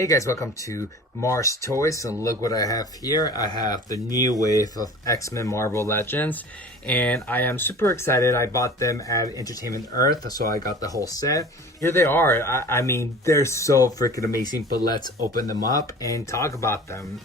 Hey guys, welcome to Mars Toys, and look what I have here. I have the new wave of X-Men Marvel Legends, and I am super excited. I bought them at Entertainment Earth, so I got the whole set. Here they are. I mean, they're so freaking amazing, but let's open them up and talk about them.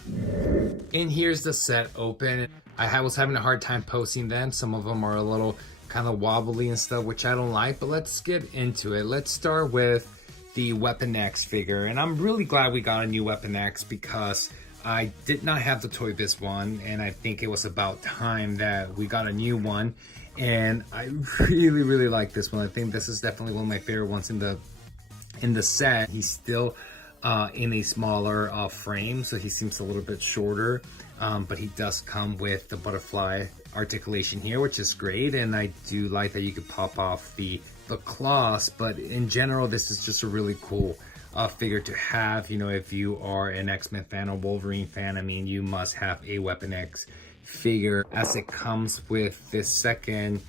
And here's the set open. I was having a hard time posting them. Some of them are a little kind of wobbly and stuff, which I don't like, but let's get into it. Let's start with the Weapon X figure, and I'm really glad we got a new Weapon X because I did not have the Toy Biz one, and I think it was about time that we got a new one. And I really like this one. I think this is definitely one of my favorite ones in the set. He's still in a smaller frame, so he seems a little bit shorter, but he does come with the butterfly articulation here, which is great. And I do like that you could pop off the claws, but in general this is just a really cool figure to have. You know, if you are an X-Men fan or Wolverine fan, I mean, you must have a Weapon X figure, as it comes with this second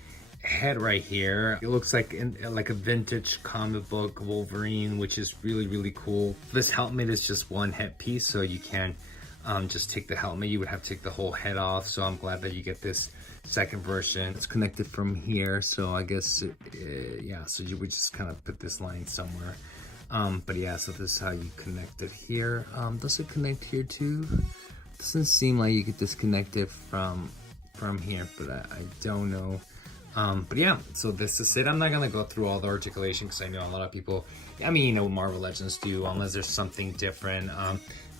head right here. It looks like like a vintage comic book Wolverine, which is really cool. This helmet is just one head piece, so you can't just take the helmet. You would have to take the whole head off, so I'm glad that you get this second version. It's connected from here, so I guess yeah, so you would just kind of put this line somewhere. But yeah, so this is how you connect it here. Does it connect here too? Doesn't seem like you could disconnect it from here, but I don't know. But yeah, so this is it. I'm not gonna go through all the articulation because I know a lot of people, I mean, you know, Marvel Legends do, unless there's something different.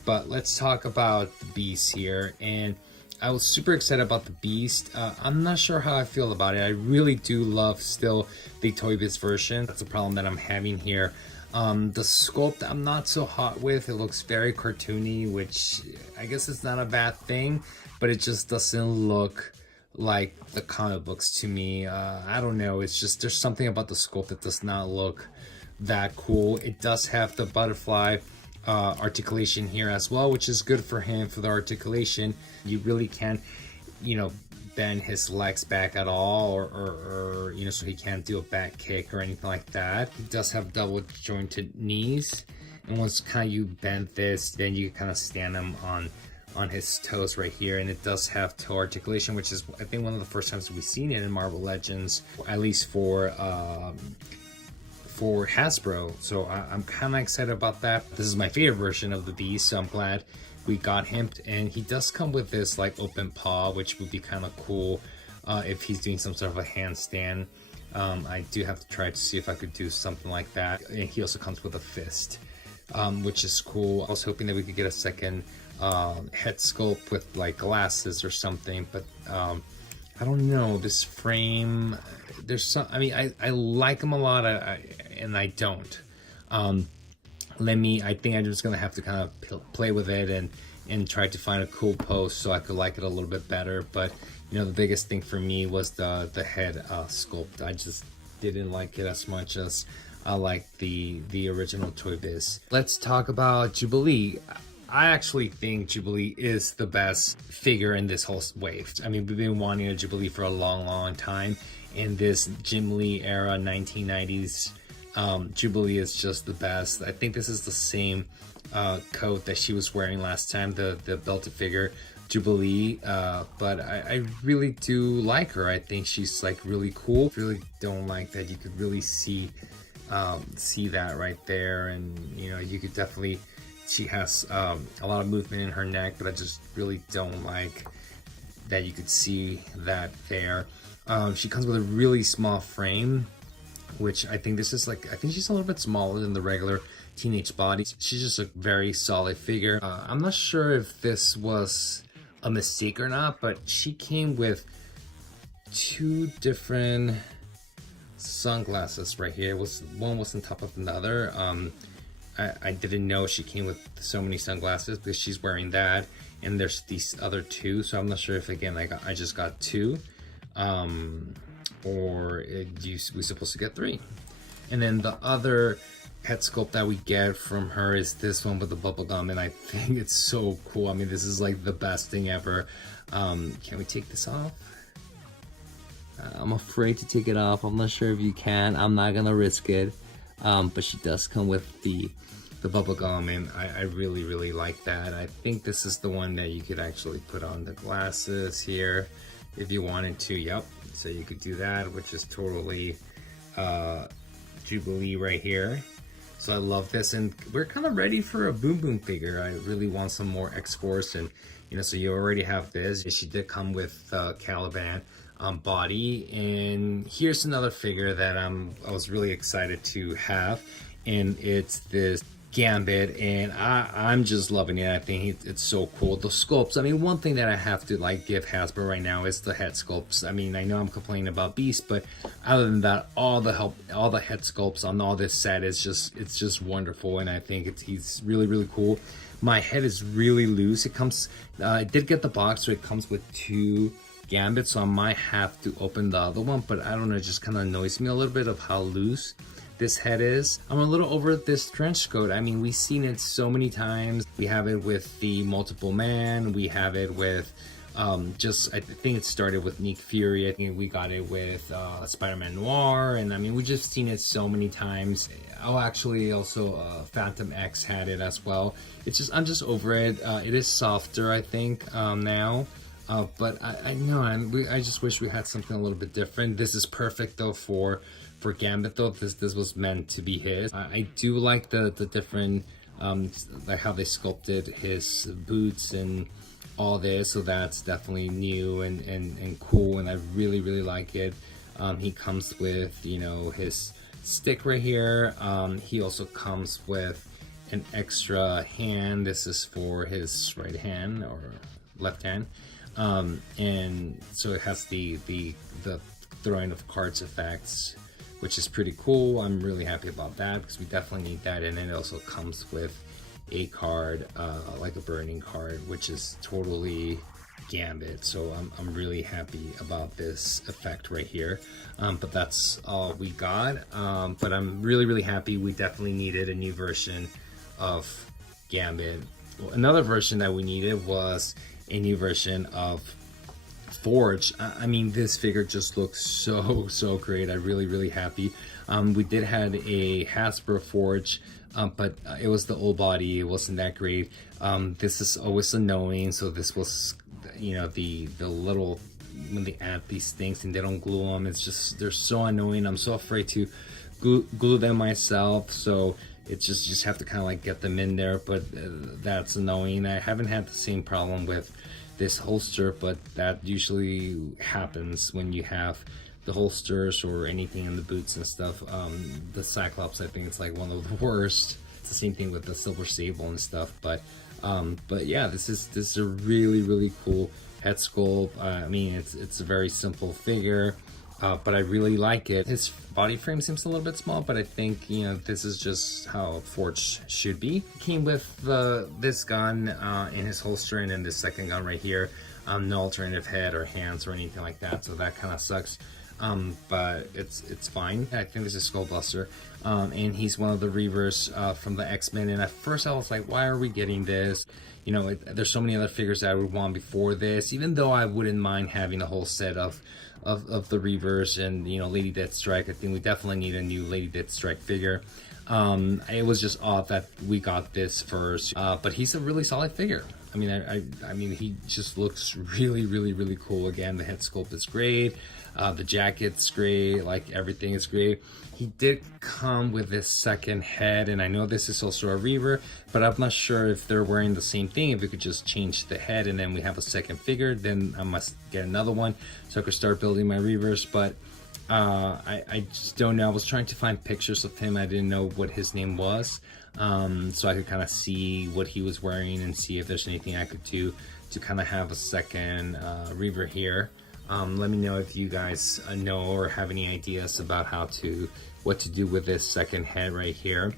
But let's talk about the Beast here. And I was super excited about the Beast. I'm not sure how I feel about it. I really do love still the Toy Biz version. That's a problem that I'm having here. The sculpt I'm not so hot with. It looks very cartoony, which I guess it's not a bad thing, but it just doesn't look like the comic books to me. I don't know. It's just, there's something about the sculpt that does not look that cool. It does have the butterfly articulation here as well, which is good for him for the articulation. You really can't, you know, bend his legs back at all, or you know, so he can't do a back kick or anything like that. He does have double jointed knees, and once kind of you bend this, then you kind of stand him on his toes right here. And it does have toe articulation, which is, I think, one of the first times we've seen it in Marvel Legends, at least for Hasbro. So I'm kind of excited about that. This is my favorite version of the Beast, so I'm glad we got him. And he does come with this like open paw, which would be kind of cool if he's doing some sort of a handstand. I do have to try to see if I could do something like that. And he also comes with a fist, which is cool. I was hoping that we could get a second head sculpt with like glasses or something, but I don't know, this frame, there's some, I mean, I like him a lot, and I don't. I think I'm just gonna have to kind of play with it and try to find a cool pose so I could like it a little bit better. But you know, the biggest thing for me was the head sculpt. I just didn't like it as much as I liked the original Toy Biz. Let's talk about Jubilee. I actually think Jubilee is the best figure in this whole wave. I mean, we've been wanting a Jubilee for a long time. In this Jim Lee era, 1990s, Jubilee is just the best. I think this is the same coat that she was wearing last time, the belted figure Jubilee. But I really do like her. I think she's like really cool. Really don't like that you could really see that right there, and you know, you could definitely. She has a lot of movement in her neck, but I just really don't like that you could see that there. She comes with a really small frame, which I think this is like, I think she's a little bit smaller than the regular teenage body. She's just a very solid figure. I'm not sure if this was a mistake or not, but she came with two different sunglasses right here. One was on top of another. I didn't know she came with so many sunglasses because she's wearing that, and there's these other two, so I'm not sure if, again, I just got two, or we're supposed to get three. And then the other head sculpt that we get from her is this one with the bubble gum, and I think it's so cool. I mean, this is like the best thing ever. Can we take this off? I'm afraid to take it off. I'm not sure if you can. I'm not gonna risk it. But she does come with the the bubble gum, and I really like that. I think this is the one that you could actually put on the glasses here if you wanted to. Yep, so you could do that, which is totally Jubilee right here. So I love this, and we're kind of ready for a Boom Boom figure. I really want some more X-Force, and so you already have this. She did come with Caliban body, and here's another figure that I was really excited to have, and it's this Gambit, and I'm just loving it. I think it's so cool. The sculpts, I mean, one thing that I have to like give Hasbro right now is the head sculpts. I mean, I know I'm complaining about Beast, but other than that, all the head sculpts on all this set is just wonderful, and I think he's really cool. My head is really loose. It comes, I did get the box, so it comes with 2 Gambits, so I might have to open the other one, but I don't know, it just kind of annoys me a little bit of how loose this head is. I'm a little over this trench coat. I mean, we've seen it so many times. We have it with the Multiple Man. We have it with I think it started with Nick Fury. I think we got it with Spider-Man Noir, and I mean, we've just seen it so many times. Oh, actually, also Phantom X had it as well. It's just, I'm just over it. It is softer, I think, now. But I know, I just wish we had something a little bit different. This is perfect though for Gambit though. This was meant to be his. I do like the different like how they sculpted his boots and all this, so that's definitely new and cool, and I really like it. He comes with, his stick right here. He also comes with an extra hand. This is for his right hand or left hand. And so it has the throwing of cards effects, which is pretty cool. I'm really happy about that because we definitely need that. And then it also comes with a card, like a burning card, which is totally Gambit. So I'm really happy about this effect right here. But that's all we got. But I'm really happy. We definitely needed a new version of Gambit. Well, another version that we needed was a new version of Forge. I mean, this figure just looks so great. I'm really happy. We did have a Hasbro Forge, but it was the old body. It wasn't that great. This is always annoying. So this was, the little, when they add these things and they don't glue them, it's just, they're so annoying. I'm so afraid to glue them myself. So it's just have to kind of like get them in there, but that's annoying. I haven't had the same problem with this holster, but that usually happens when you have the holsters or anything in the boots and stuff. The Cyclops, I think it's like one of the worst. It's the same thing with the Silver Sable and stuff, but yeah, this is a really cool head sculpt. I mean, it's a very simple figure. But I really like it. His body frame seems a little bit small, but I think, this is just how Forge should be. Came with this gun in his holster, and then this second gun right here. No alternative head or hands or anything like that, so that kind of sucks. But it's fine. I think this is Skullbuster, and he's one of the Reavers from the X-Men. And at first I was like, why are we getting this? There's so many other figures that I would want before this, even though I wouldn't mind having a whole set of the Reavers and Lady Deathstrike. I think we definitely need a new Lady Deathstrike figure. It was just odd that we got this first, but he's a really solid figure. I mean, I mean, he just looks really cool. Again, the head sculpt is great. The jacket's great. Like, everything is great. He did come with this second head, and I know this is also a Reaver, but I'm not sure if they're wearing the same thing. If we could just change the head and then we have a second figure, then I must get another one so I could start building my Reavers. But I just don't know. I was trying to find pictures of him. I didn't know what his name was, so I could kind of see what he was wearing and see if there's anything I could do to kind of have a second Reaver here. Let me know if you guys know or have any ideas about what to do with this second head right here.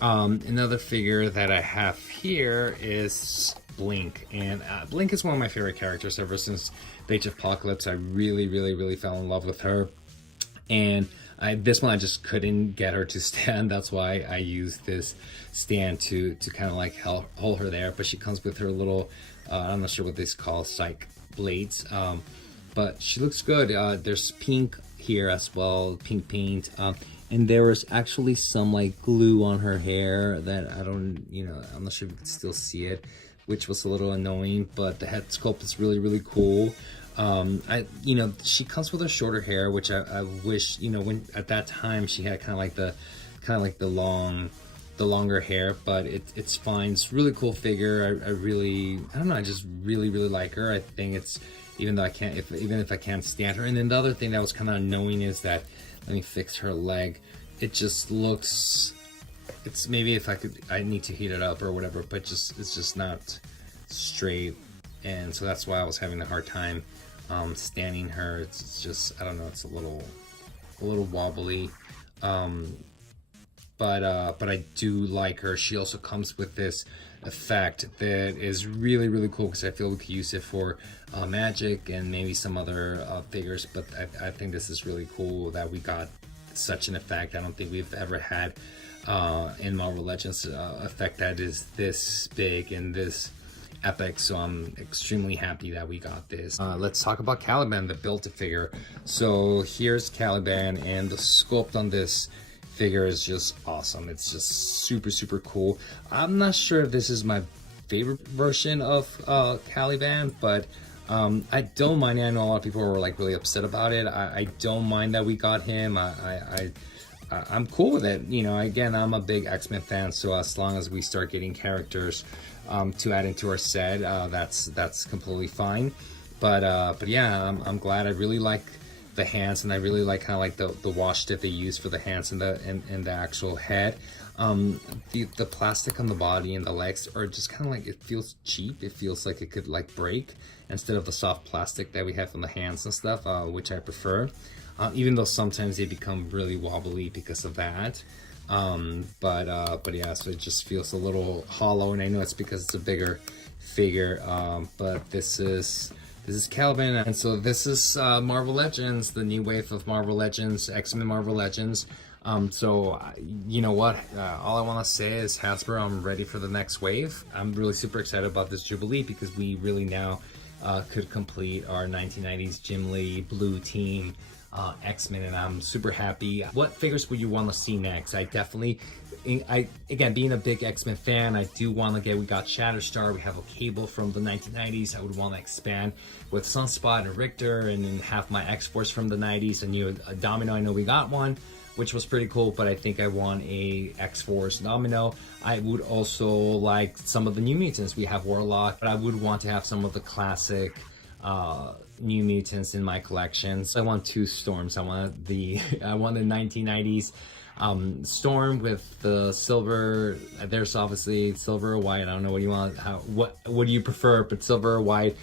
Another figure that I have here is Blink, and Blink is one of my favorite characters ever since the Age of Apocalypse. I really fell in love with her, and this one I just couldn't get her to stand. That's why I used this stand to kind of like hold her there. But she comes with her little, I'm not sure what these call, psych blades. But she looks good. There's pink here as well, pink paint. And and there was actually some like glue on her hair that I don't, you know, I'm not sure if you can still see it, which was a little annoying, but the head sculpt is really, really cool. You know, she comes with her shorter hair, which I wish, you know, when at that time she had kind of like the longer hair, but it's fine. It's a really cool figure. I don't know, I just really like her. I think it's, even though even if I can't stand her. And then the other thing that was kind of annoying is that, let me fix her leg. It just looks, it's, maybe if I need to heat it up or whatever, but it's just not straight. And so that's why I was having a hard time standing her. It's just, I don't know, it's a little wobbly. But I do like her. She also comes with this effect that is really cool, because I feel we could use it for magic and maybe some other figures, but I think this is really cool that we got such an effect. I don't think we've ever had in Marvel Legends effect that is this big and this epic, so I'm extremely happy that we got this. Let's talk about Caliban, the Build-A-Figure. So here's Caliban, and the sculpt on this figure is just awesome. It's just super cool. I'm not sure if this is my favorite version of Caliban, but I don't mind it. I know a lot of people were like really upset about it. I don't mind that we got him. I'm cool with it. You know, again, I'm a big X-Men fan, so as long as we start getting characters to add into our set, that's completely fine. But yeah, I'm glad. I really like the hands, and I really like kind of like the wash that they use for the hands and the actual head. The plastic on the body and the legs are just kind of like, it feels cheap. It feels like it could like break instead of the soft plastic that we have on the hands and stuff, which I prefer. Even though sometimes they become really wobbly because of that. But yeah, so it just feels a little hollow, and I know it's because it's a bigger figure. But this is Caliban, and so this is Marvel Legends, the new wave of Marvel Legends, X-Men Marvel Legends. So you know what, all I want to say is, Hasbro, I'm ready for the next wave. I'm really super excited about this Jubilee, because we really now could complete our 1990s Jim Lee Blue Team X-Men, and I'm super happy. What figures would you want to see next? Again, being a big X-Men fan, I do want to get, we got Shatterstar, we have a Cable from the 1990s. I would want to expand with Sunspot and Richter, and then have my X-Force from the 90s, and a Domino. I know we got one, which was pretty cool, but I think I want a X-Force Domino. I would also like some of the New Mutants. We have Warlock, but I would want to have some of the classic New Mutants in my collections. I want two Storms. I want the 1990s Storm with the silver. There's obviously silver or white. I don't know what you want. What do you prefer? But silver or white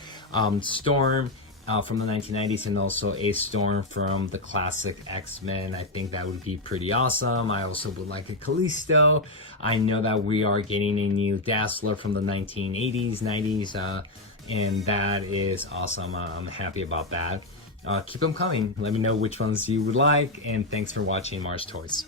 Storm from the 1990s, and also a Storm from the classic X-Men. I think that would be pretty awesome. I also would like a Callisto. I know that we are getting a new Dazzler from the 1980s, 90s. And that is awesome. I'm happy about that. Keep them coming. Let me know which ones you would like, and thanks for watching Mars Toys.